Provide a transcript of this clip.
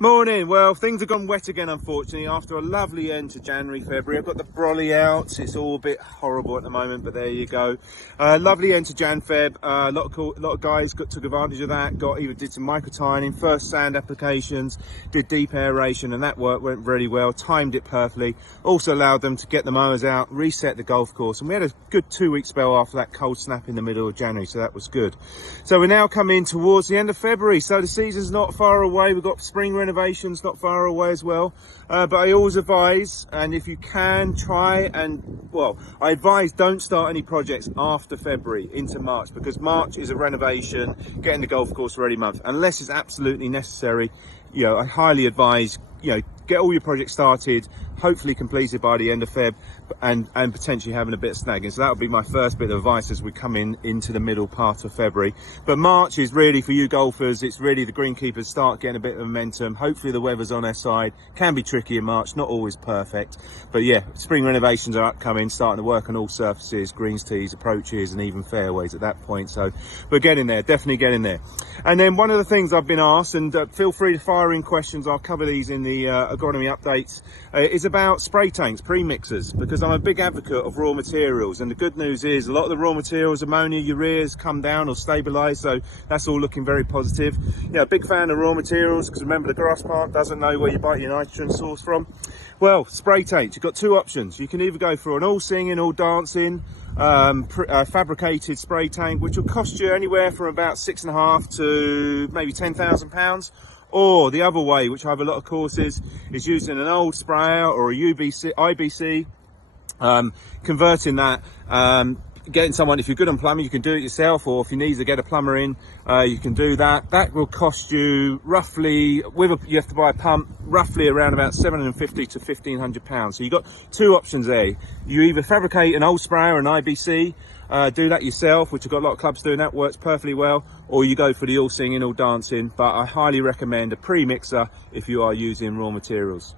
Morning. Well, things have gone wet again, unfortunately, after a lovely end to January, February. I've got the brolly out. It's all a bit horrible at the moment, but there you go. Lovely end to Jan Feb. A lot of guys took advantage of that. Did some microtining, first sand applications, did deep aeration, and that went really well. Timed it perfectly. Also allowed them to get the mowers out, reset the golf course, and we had a good 2-week spell after that cold snap in the middle of January, so that was good. So we're now coming towards the end of February, so the season's not far away. We've got spring renovations not far away as well, but I always advise, and if you can, try and, well, I advise don't start any projects after February into March, because March is a renovation, getting the golf course ready month, unless it's absolutely necessary. I highly advise, get all your projects started, hopefully completed by the end of Feb, and potentially having a bit of snagging. So that would be my first bit of advice as we come into the middle part of February. But March is really for you golfers. It's really the greenkeepers start getting a bit of momentum. Hopefully the weather's on their side. Can be tricky in March, not always perfect, but yeah, spring renovations are upcoming, starting to work on all surfaces, greens, tees, approaches, and even fairways at that point. So we're getting there, definitely getting there. And then one of the things I've been asked, and feel free to fire in questions, I'll cover these in the agronomy updates, is about spray tanks, pre-mixers, because I'm a big advocate of raw materials, and the good news is a lot of the raw materials, ammonia, ureas, come down or stabilize, so that's all looking very positive. Big fan of raw materials, because remember the grass plant doesn't know where you buy your nitrogen source from. Well, spray tanks, you've got two options. You can either go for an all singing, all dancing fabricated spray tank, which will cost you anywhere from about £6,500 to maybe £10,000. Or the other way, which I have a lot of courses, is using an old sprayer or a IBC, converting that, getting someone, if you're good on plumbing, you can do it yourself, or if you need to get a plumber in, you can do that. That will cost you roughly, you have to buy a pump, roughly around about £750 to £1,500. So you've got two options there. You either fabricate an old sprayer, an IBC, do that yourself, which I've got a lot of clubs doing, that works perfectly well, or you go for the all singing, all dancing, but I highly recommend a pre-mixer if you are using raw materials.